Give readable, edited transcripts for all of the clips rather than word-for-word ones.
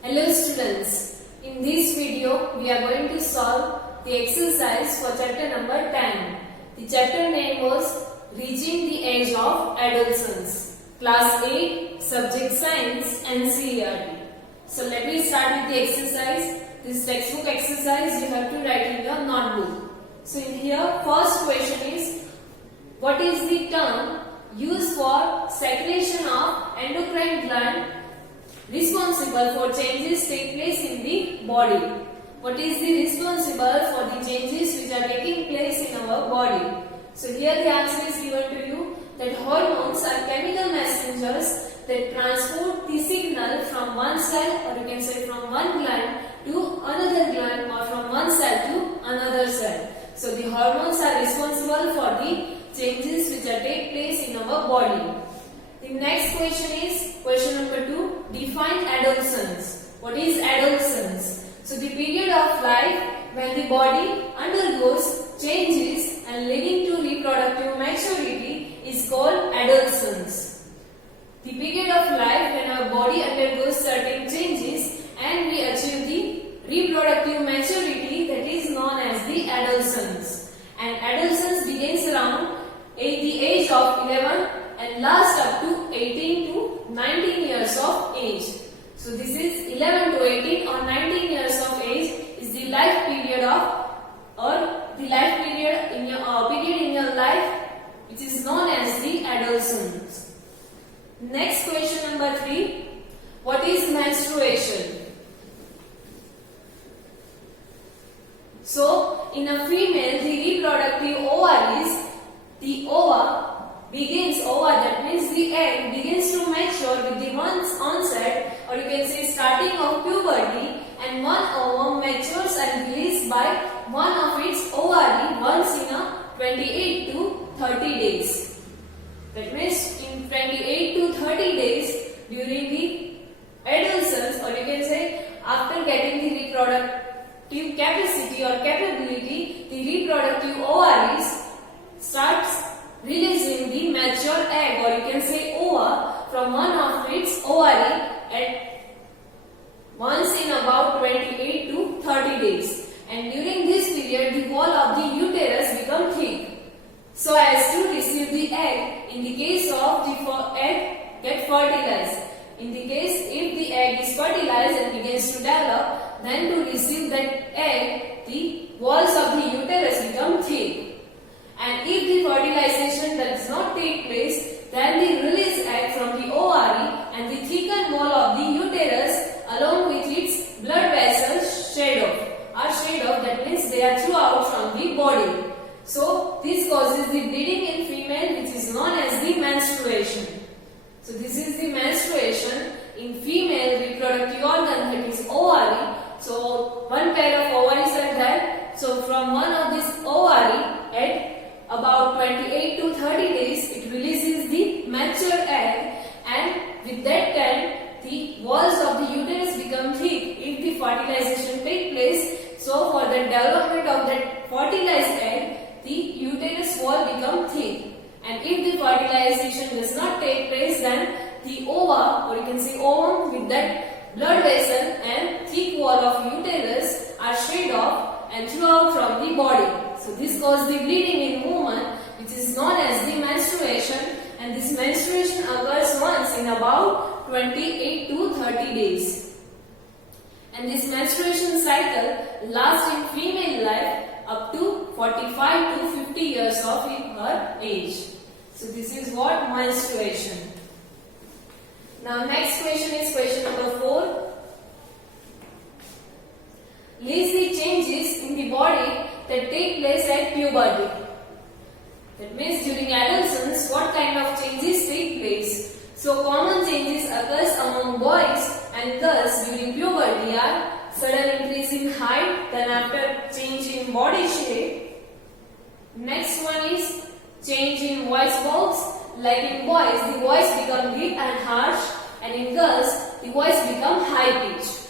Hello students, in this video we are going to solve the exercise for chapter number 10. The chapter name was Reaching the Age of Adolescence, Class 8, Subject Science and CERT. So let me start with the exercise. This textbook exercise you have to write in your notebook. So in here first question is, what is the term used for secretion of endocrine gland responsible for changes take place in the body? What is the responsible for the changes which are taking place in our body? So here the answer is given to you that hormones are chemical messengers that transport the signal from one cell, or you can say from one gland to another gland, or from one cell to another cell. So the hormones are responsible for the changes which are take place in our body. The next question is question number 2. Define adolescence. What is adolescence? So the period of life when the body undergoes changes and leading to reproductive maturity is called adolescence. The period of life when our body undergoes certain changes and we achieve the reproductive maturity, that is known as the adolescence. And adolescence begins around the age of 11 and lasts up to 18 to 19 years of age. So this is 11 to 18 or 19 years of age is the life period of, or the life period in your life which is known as the adolescence. Next question number 3. What is menstruation? So in a female, the reproductive ovaries, the ova, that means the egg begins to mature with the onset, or you can say starting of puberty, and one ovum matures and released by one of its ovary once in a 28 to 30 days. That means in 28 to 30 days during the adolescence, or you can say after getting the reproductive capacity or capability, the reproductive ovaries starts releasing the mature egg, or you can say ova, from one of its ovary at once in about 28 to 30 days. And during this period, the wall of the uterus become thick, so as to receive the egg. In the case of the egg get fertilized, in the case if the egg is fertilized and begins to develop, then to receive that egg, the walls of the uterus become thick. And if the fertilization does not take place, then the released egg from the ovary and the thickened wall of the uterus along with its blood vessels shed off. That means they are throughout from the body. So this causes the bleeding in female, which is known as the menstruation. So this is the menstruation in female reproductive organ, that is ovary. So one pair of ovaries are there. So from one of this ovary at about 28 to 30 days, it releases the mature egg, and with that time the walls of the uterus become thick if the fertilization take place. So for the development of that fertilized egg, the uterus wall become thick, and if the fertilization does not take place, then the ova, or you can say ovum, with that blood vessel and thick wall of uterus are shed off and throughout from the body. So this causes the bleeding in woman, which is known as the menstruation, and this menstruation occurs once in about 28 to 30 days. And this menstruation cycle lasts in female life up to 45 to 50 years of her age. So this is what menstruation. Now next question is question number 4. List the changes in the body that take place at puberty. That means during adolescence, what kind of changes take place? So common changes occurs among boys, and thus during puberty are sudden increase in height, then after change in body shape. Next one is change in voice box. Like in boys, the voice become deep and harsh, and in girls, the voice become high pitched.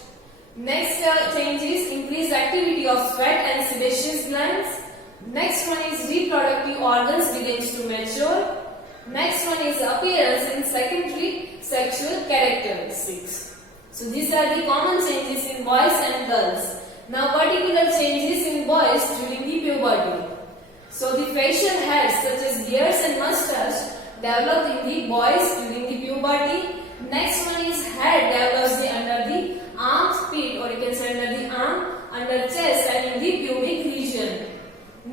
Next change is increased activity of sweat and sebaceous glands. Next one is reproductive organs begins to mature. Next one is appearance in secondary sexual characteristics. So these are the common changes in boys and girls. Now particular changes in boys during the puberty. So the facial hairs such as beards and mustache develop in the boys during the puberty. Next one is hair develops under the armpit, or you can say under the arm, under chest and in the pubic region.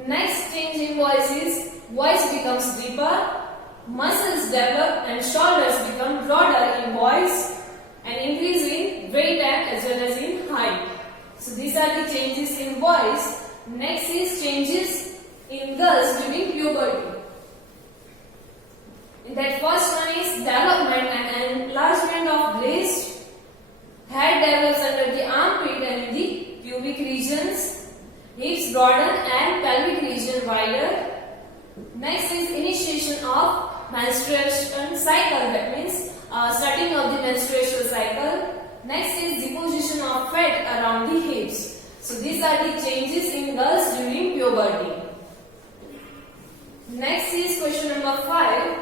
Next change in voice is voice becomes deeper, muscles develop and shoulders become broader in boys and increase in weight and as well as in height. So these are the changes in boys. Next is changes in girls during puberty. In that first one is development and enlargement of breast. Hair develops under the armpit and in the pubic regions. Hips broaden and pelvic region wider. Next is initiation of menstruation cycle, that means starting of the menstrual cycle. Next is deposition of fat around the hips. So these are the changes in girls during puberty. Next is question number 5.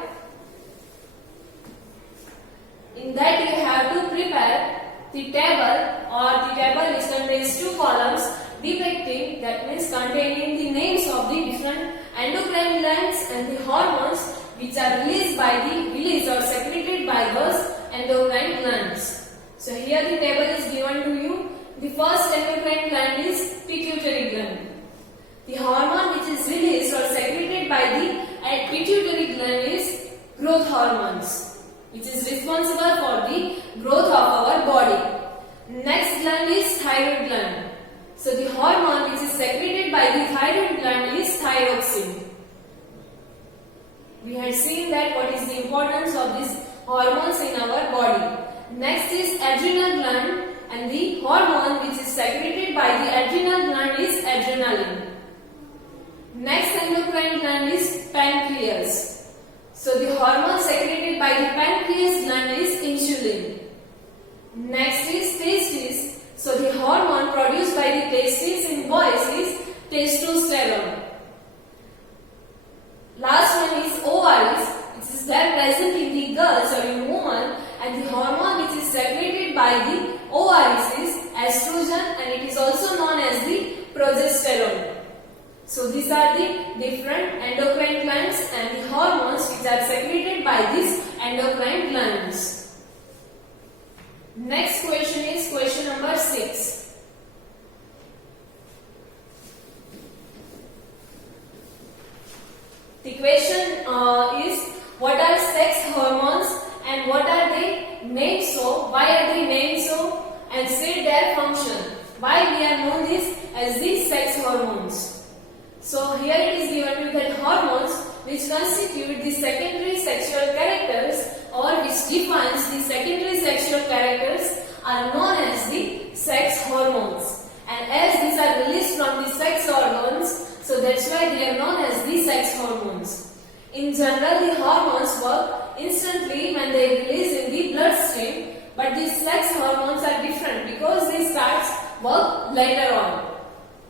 In that you have to prepare the table, or the table which contains 2 columns depicting, that means containing the names of the different endocrine glands and the hormones which are released or secreted by those endocrine glands. So here the table is given to you. The first endocrine gland is pituitary gland. The hormone which is released or secreted by the pituitary gland is growth hormones, which is responsible for the growth of our body. Next gland is thyroid gland. So the hormone which is secreted by the thyroid gland is thyroxine. We had seen that what is the importance of these hormones in our body. Next is adrenal gland, and the hormone which is secreted by the adrenal gland is adrenaline. Next endocrine gland is pancreas. So the hormone secreted by the pancreas gland is insulin. Next is testes. So the hormone produced by the testes in boys is testosterone. Last one is ovaries, which is there present in the girls or in women, and the hormone which is secreted by the ovaries is estrogen, and it is also known as the progesterone. So these are the different endocrine glands and the hormones which are secreted by these endocrine glands. Next question is question number 6. The question is, what are sex hormones and what are they named so? Why are they named so? And state their function. Why we are known this as the sex hormones? So here it is given to you that hormones which constitute the secondary sexual characters or which defines the secondary sexual characters are known as the sex hormones. And as these are released from the sex organs, so that's why they are known as the sex hormones. In general, the hormones work instantly when they release in the bloodstream, but these sex hormones are different because they start work later on.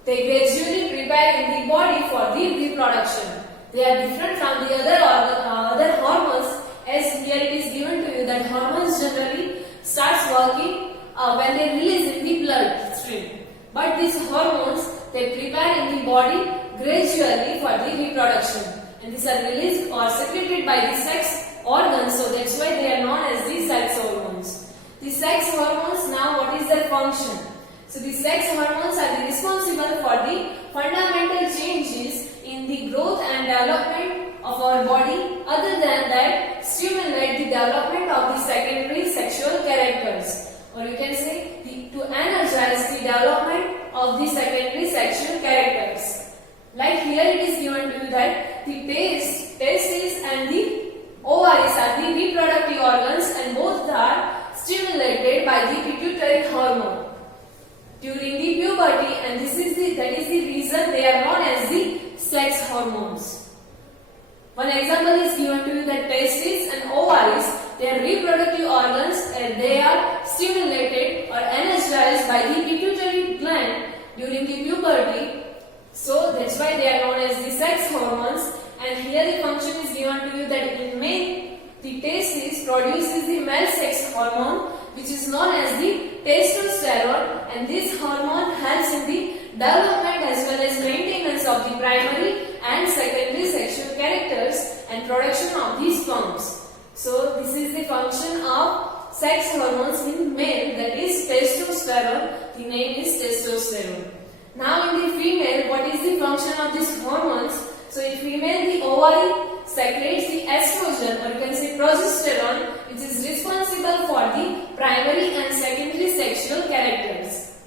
They gradually prepare in the body for the reproduction. They are different from the other hormones, as here it is given to you that hormones generally starts working when they release in the bloodstream. But these hormones, they prepare in the body gradually for the reproduction, and these are released or secreted by the sex organs, so that's why they are known as the sex hormones. The sex hormones, now what is their function? So the sex hormones are responsible for the fundamental changes in the growth and development of our body. Other than that, stimulate the development of the secondary sexual characters, or you can say to energize the development of the secondary sexual characters. Like here it is given to you that the testes and the ovaries are the reproductive organs, and both are stimulated by the pituitary hormone during the puberty, and that is the reason they are known as the sex hormones. One example is given to you that testes and ovaries, they are reproductive organs and they are stimulated or energized by the pituitary gland during the puberty. So that's why they are known as the sex hormones. And here the function is given to you that in male, the testes produces the male sex hormone, which is known as the testosterone, and this hormone helps in the development as well as maintenance of the primary and secondary sexual characters and production of the sperms. So this is the function of sex hormones in male, that is testosterone. The name is testosterone. Now in the female, what is the function of these hormones? So in female, the ovary secretes the estrogen, or you can say progesterone, which is responsible for the primary and secondary sexual characters.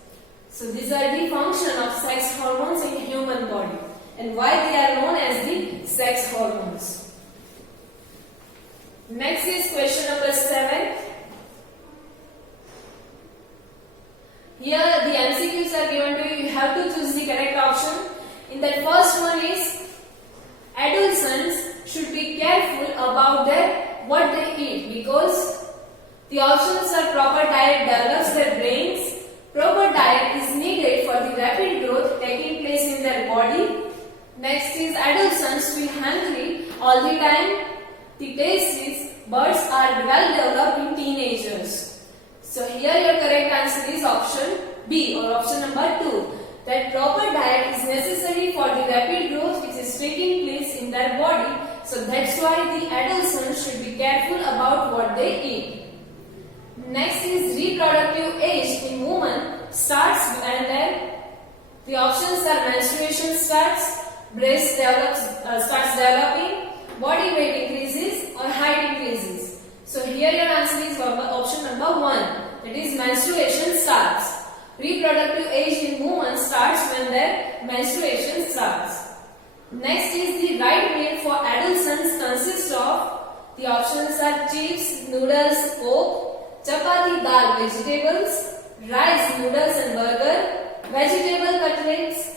So these are the function of sex hormones in human body, and why they are known as the sex hormones. Next is question number 7. Here the MCQs are given to you. You have to choose the correct option. In that first one is adolescents should be careful about what they eat, because the options are proper diet develops their brains, proper diet is needed for the rapid growth taking place in their body. Next is adolescents feel hungry all the time. The taste buds are well developed in teenagers. So here your correct answer is option B, or option number 2. That proper diet is necessary for the rapid growth which is taking place in their body. So that's why the adolescents should be careful about what they eat. Next is reproductive age in women starts when the options are menstruation starts, breast starts developing, body weight increases, or height increases. So here your answer is option number 1, that is menstruation starts. Reproductive age in women starts when their menstruation starts. Next is the right meal for adolescents consists of, the options are chips, noodles, coke, chapati, dal, vegetables, rice, noodles and burger, vegetable cutlets,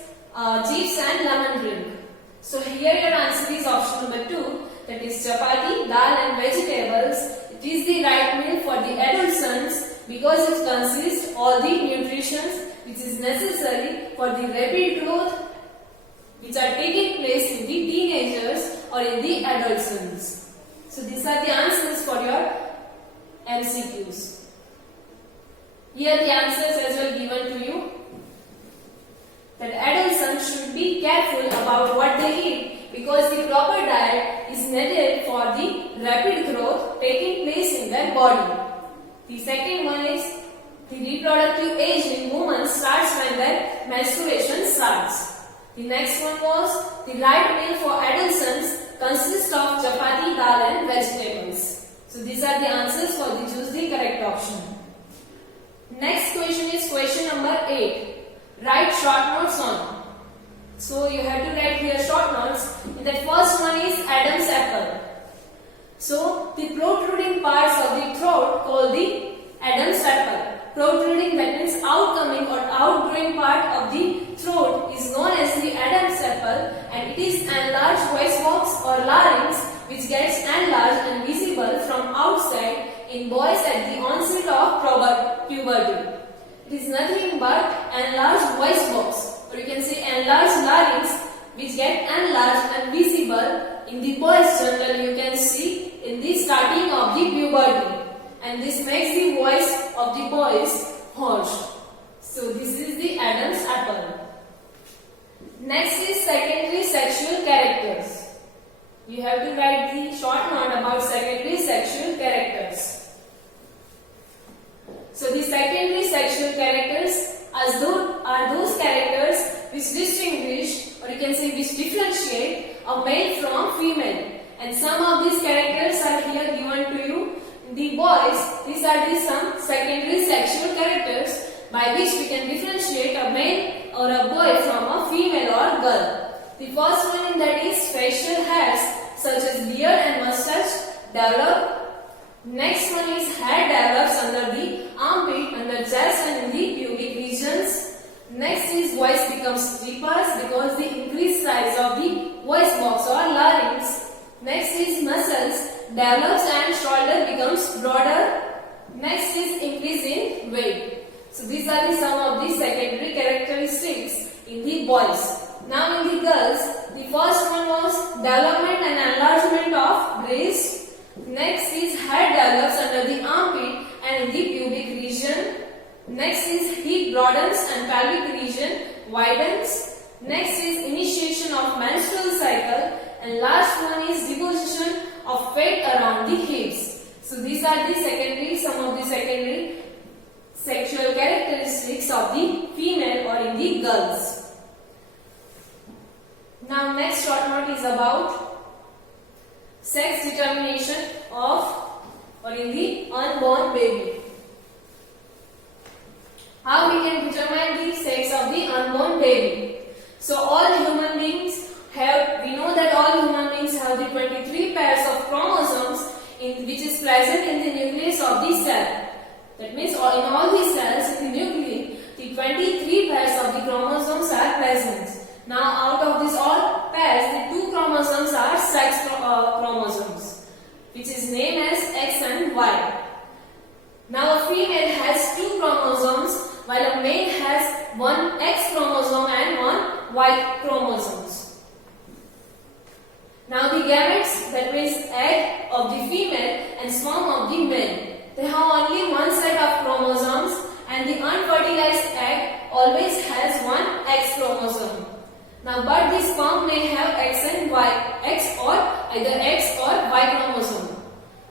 chips and lemon drink. So here your answer is option number 2, that is chapati, dal and vegetables. It is the right meal for the adolescents because it consists all the nutrition which is necessary for the rapid growth which are taking place in the teenagers or in the adolescents. So these are the answers for your MCQs. Here the answers as well given to you. That adolescents should be careful about what they eat because the proper diet is needed for the rapid growth taking place in their body. The second one is the reproductive age in women starts when their menstruation starts. The next one was the right meal for adolescents consists of chapati, dal and vegetables. So these are the answers for the choose the correct option. Next question is question number 8. Write short notes on. So you have to write here short notes. In the first one is Adam's apple. So the protruding parts of the throat called the Adam's apple. Protruding, that means outcoming or outgrowing part of the throat, is known as the Adam's apple, and it is enlarged voice box or larynx which gets enlarged and visible from outside in boys at the onset of puberty. It is nothing but enlarged voice box, or you can say enlarged larynx which get enlarged and visible in the boys generally you can see in the starting of the puberty, and this makes the voice of the boys harsh. So this is the Adam's apple. Next is secondary sexual characters. You have to write the short note about secondary sexual characters. So the secondary sexual characters are those characters which distinguish, or you can say which differentiate a male from female. And some of these characters are here given to you. The boys, these are the some secondary sexual characters by which we can differentiate a male or a boy from a female or girl. The first one in that is facial hairs such as beard and mustache develop. Next one is hair develops under the armpit, under chest and in the pubic regions. Next is voice becomes deeper because the increased size of the voice box or larynx. Next is muscles develops and shoulder becomes broader. Next is increase in weight. So these are the some of the secondary characteristics in the boys. Now in the girls, the first one was development and enlargement of breast. Next is hair develops under the armpit and in the pubic Next is hip broadens and pelvic region widens. Next is initiation of menstrual cycle, and last one is deposition of fat around the hips. So these are the some of the secondary sexual characteristics of the female or in the girls. Now next short note is about sex determination of or in the unborn baby. How we can determine the sex of the unborn baby? So all human beings we know that all human beings have the 23 pairs of chromosomes which is present in the nucleus of the cell. That means in all the cells in the nucleus, the 23 pairs of the chromosomes are present. Now out of these all pairs, the 2 chromosomes are sex chromosomes, which is named as X and Y. Now a female has 2 chromosomes while a male has 1 X chromosome and 1 Y chromosomes. Now the gametes, that means egg of the female and sperm of the male, they have only 1 set of chromosomes, and the unfertilized egg always has 1 X chromosome. Now but the sperm may have X and Y, either X or Y chromosome.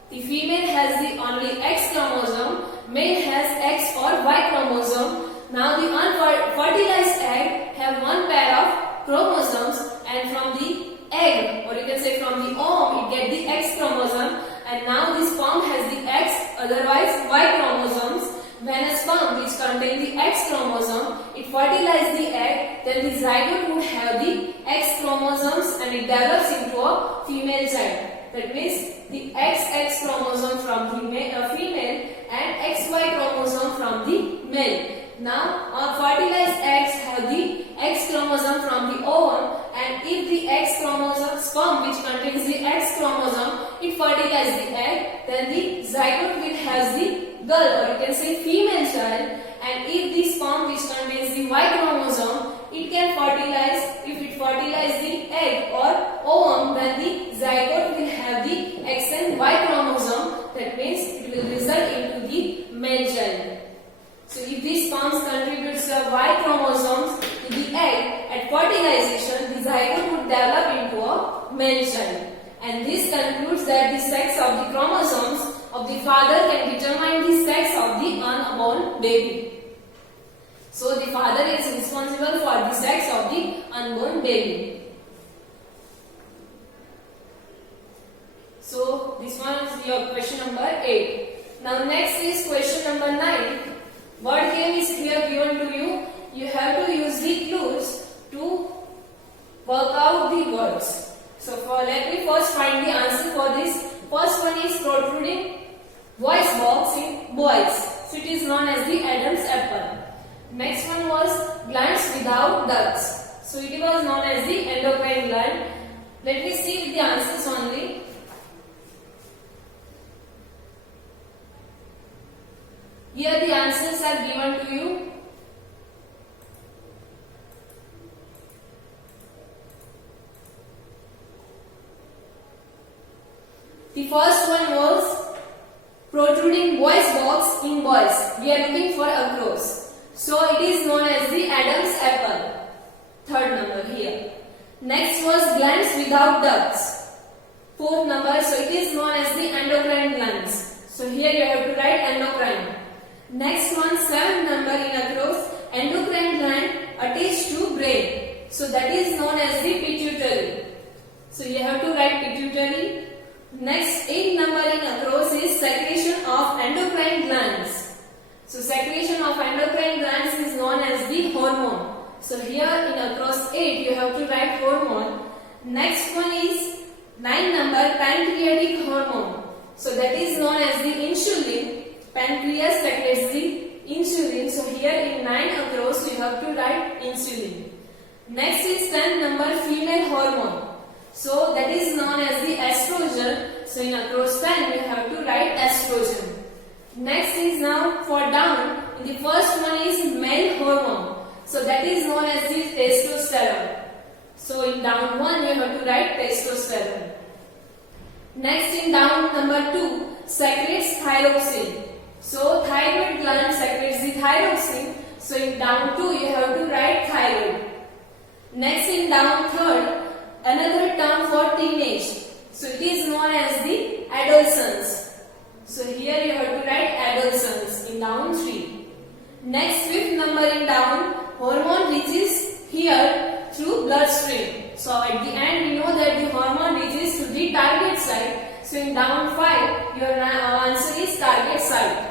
The female has the only X chromosome, male has X or Y chromosome. Now the unfertilized egg have 1 pair of chromosomes, and from the egg, or you can say from the ovum, it gets the X chromosome, and now the sperm has the X, otherwise Y chromosomes. When a sperm which contains the X chromosome, it fertilizes the egg, then the zygote would have the X chromosomes and it develops into a female child. That means the XX chromosome from the female and XY chromosome from the male. Now, fertilized eggs have the X chromosome from the ovum, and if the X chromosome sperm which contains the X chromosome, it fertilizes the egg, then the zygote will have the girl, or you can say female child, and if the sperm which contains the Y chromosome, it can fertilize, if it fertilizes the egg or ovum, then the zygote will have the X and Y chromosome, that means it will result into the male child. So if these sperms contributes the Y chromosomes to the egg at fertilization, the zygote would develop into a male child. And this concludes that the sex of the chromosomes of the father can determine the sex of the unborn baby. So the father is responsible for the sex of the unborn baby. So this one is your question number 8. Now next is question number 9. Word game is here given to you. You have to use the clues to work out the words. So let me first find the answer for this. First one is protruding voice box in boys. So it is known as the Adam's apple. Next one was glands without ducts. So it was known as the endocrine gland. Let me see with the answers only. Here the answers are given to you. The first one was protruding voice box in boys. We are looking for a cross. So it is known as the Adam's apple. Third number here. Next was glands without ducts. Fourth number, so it is known as the endocrine glands. So here you have to write endocrine. Next one, 7th number in a cross, endocrine gland attached to brain. So that is known as the pituitary. So you have to write pituitary. Next, 8th number in a cross is secretion of endocrine glands. So secretion of endocrine glands is known as the hormone. So here in a cross 8 you have to write hormone. Next one is 9th number, pancreatic hormone. So that is known as the insulin. Pancreas secretes the insulin. So here in 9 across you have to write insulin. Next is 10th number, female hormone. So that is known as the estrogen. So in across 10 you have to write estrogen. Next is now for down. The first one is male hormone. So that is known as the testosterone. So in down 1 you have to write testosterone. Next in down number 2 secretes thyroxine. So thyroid gland secretes the thyroxine. So in down 2 you have to write thyroid. Next in down 3rd, another term for teenage. So it is known as the adolescence. So here you have to write adolescence in down 3. Next 5th number in down, hormone reaches here through bloodstream. So at the end we know that the hormone reaches to the target site. So in down 5 your answer is target site.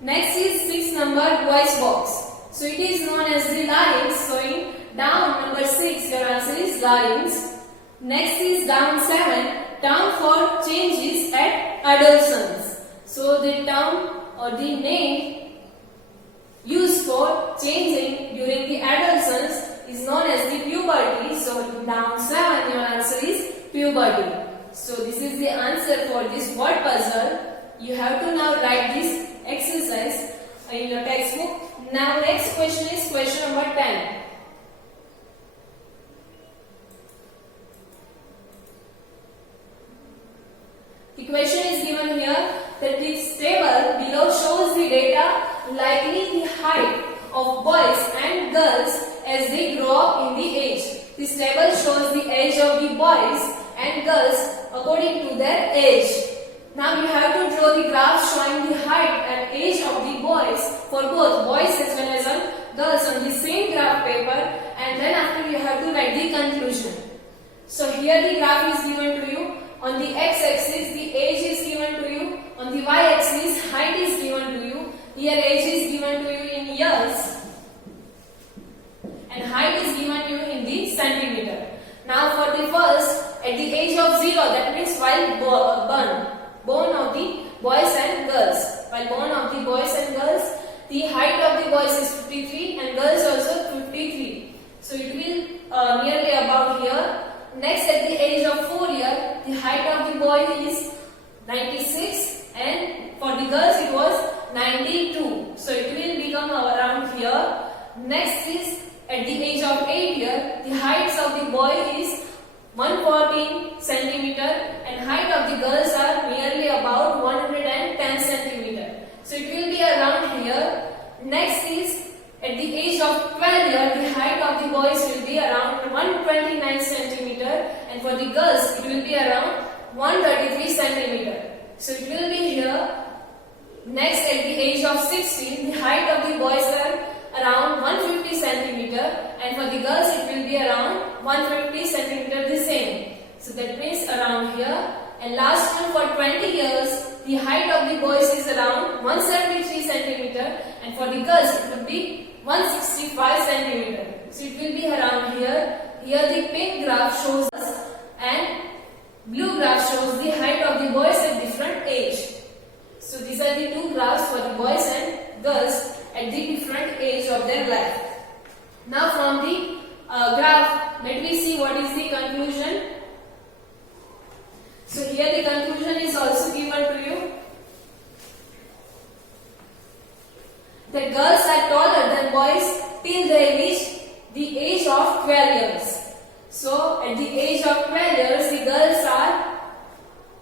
Next is 6th number, voice box. So it is known as the larynx. So in down number 6 your answer is larynx. Next is down 7, term for changes at adolescence. So the term or the name used for changing during the adolescence is known as the puberty. So down 7 your answer is puberty. So this is the answer for this word puzzle. You have to now write this exercise in your textbook. Now next question is question number 10. The question is given here that this table below shows the data likely the height of boys and girls as they grow up in the age. This table shows the age of the boys and girls according to their age. Now you have to draw the graph showing the height and age of the boys for both boys as well as girls on the same graph paper, and then after you have to write the conclusion. So here the graph is given to you. On the x-axis the age is given to you. On the y-axis height is given to you. Here age is given to you in years and height is given to you in the centimeter. Now for the first, at the age of 0, that means while born of the boys and girls. While born of the boys and girls, the height of the boys is 53 and girls also 53. So it will nearly about here. Next, at the age of 4 years, the height of the boy is 96 and for the girls it was 92. So it will become around here. Next is at the age of 8 years, the heights of the boy is 114 centimeter and height of the girls are nearly about 110 centimeter. So it will be around here. Next is at the age of 12 years, the height of the boys will be around 129 centimeter and for the girls it will be around 133 centimeter. So it will be here. Next, at the age of 16, the height of the boys are around 150 centimeter and for the girls it will be around 150 centimeter the same. So that means around here. And last one, for 20 years, the height of the boys is around 173 centimeter and for the girls it will be 165 centimeter. So it will be around here. Here the pink graph shows us and blue graph shows the height of the boys at different age. So these are the two graphs for the boys and girls at the different age of their life. Now from the graph, let me see what is the conclusion. So here the conclusion is also given to you. That girls are taller than boys till they reach the age of 12 years. So at the age of 12 years, the girls are,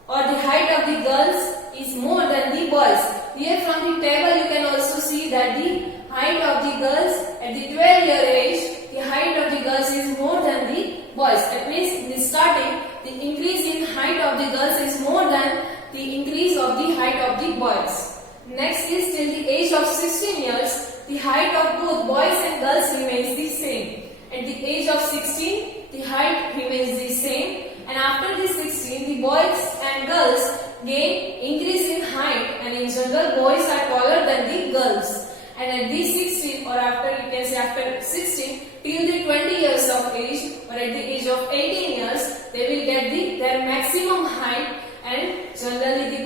or the height of the girls is more than the boys. Here from the table you can also see that the height of the girls at the 12-year age, the height of the girls is more than the boys. That means in the starting, the increase in height of the girls is more than the increase of the height of the boys. Next is till the age of 16 years, the height of both boys and girls remains the same. At the age of 16, the height remains the same. And after the 16, the boys and girls gain increase in height, and in general boys are taller than the girls. And at the 16 or after, you can say after 16 till the 20 years of age or at the age of 18 years, they will get their maximum height, and generally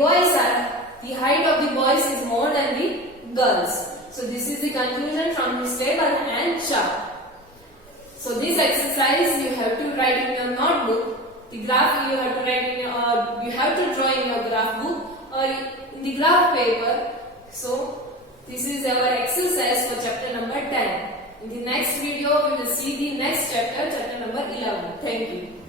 the height of the boys is more than the girls. So this is the conclusion from this table and chart. So this exercise you have to write in your notebook. The graph you have to write in your, you have to draw in your graph book or in the graph paper. So this is our exercise for chapter number 10. In the next video we will see the next chapter, chapter number 11. Thank you.